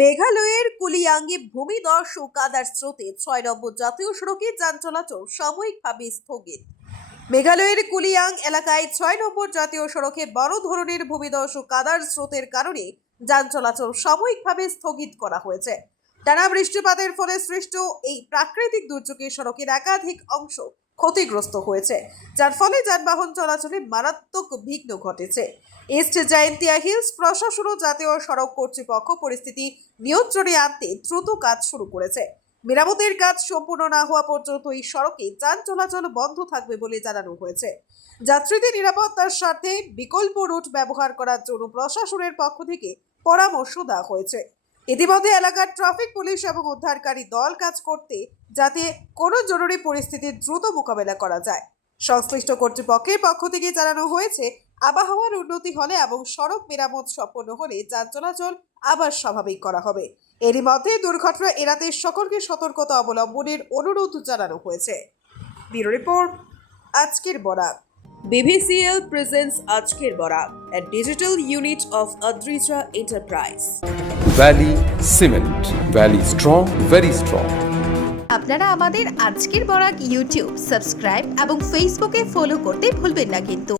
মেঘালয়ের কুলিয়াঙ্গে ভূমিধস ও কাদার স্রোতে ৬ নম্বর জাতীয় সড়কে যান চলাচল সাময়িকভাবে স্থগিত। মেঘালয়ের কুলিয়াং এলাকায় ৬ নম্বর জাতীয় সড়কে বড় ধরনের ভূমিধস ও কাদার স্রোতের কারণে যান চলাচল সাময়িকভাবে স্থগিত করা হয়েছে। টানা বৃষ্টিপাতের ফলে সৃষ্ট এই প্রাকৃতিক দুর্যোগে সড়কের একাধিক অংশ ক্ষতিগ্রস্ত হয়েছে, যার ফলে যানবাহন চলাচলে মারাত্মক বিঘ্ন ঘটেছে। ইস্ট জায়েন্তিয়া হিলস প্রশাসন ও জাতীয় সড়ক কর্তৃপক্ষ পরিস্থিতি নিয়ন্ত্রণে আনতে দ্রুত কাজ শুরু করেছে। মেরামতের কাজ সম্পূর্ণ না হওয়া পর্যন্ত এই সড়কে যান চলাচল বন্ধ থাকবে বলে জানানো হয়েছে। যাত্রীদের নিরাপত্তার স্বার্থে বিকল্প রুট ব্যবহার করার জন্য প্রশাসনের পক্ষ থেকে পরামর্শ দেওয়া হয়েছে। ইতিমধ্যে এলাকার ট্রাফিক পুলিশ এবং উদ্ধারকারী দল কাজ করতে, যাতে কোনো জরুরি পরিস্থিতির দ্রুত মোকাবেলা করা যায়। সংশ্লিষ্ট কর্তৃপক্ষের পক্ষ থেকে জানানো হয়েছে, আবহাওয়ার উন্নতি হলে এবং সড়ক মেরামত সম্পন্ন হলে যান চলাচল আবার স্বাভাবিক করা হবে। এরই মধ্যে দুর্ঘটনা এড়াতে সকলকে সতর্কতা অবলম্বনের অনুরোধ জানানো হয়েছে। ব্যুরো রিপোর্ট, আজকের বরাক। BVCL presents আজকের Barak, a digital unit of Adrija Enterprise. Valley Cement. Valley strong, very strong. আপনারা আমাদের আজকের বরাক ইউটিউব সাবস্ক্রাইব এবং ফেসবুকে ফলো করতে ভুলবেন না কিন্তু।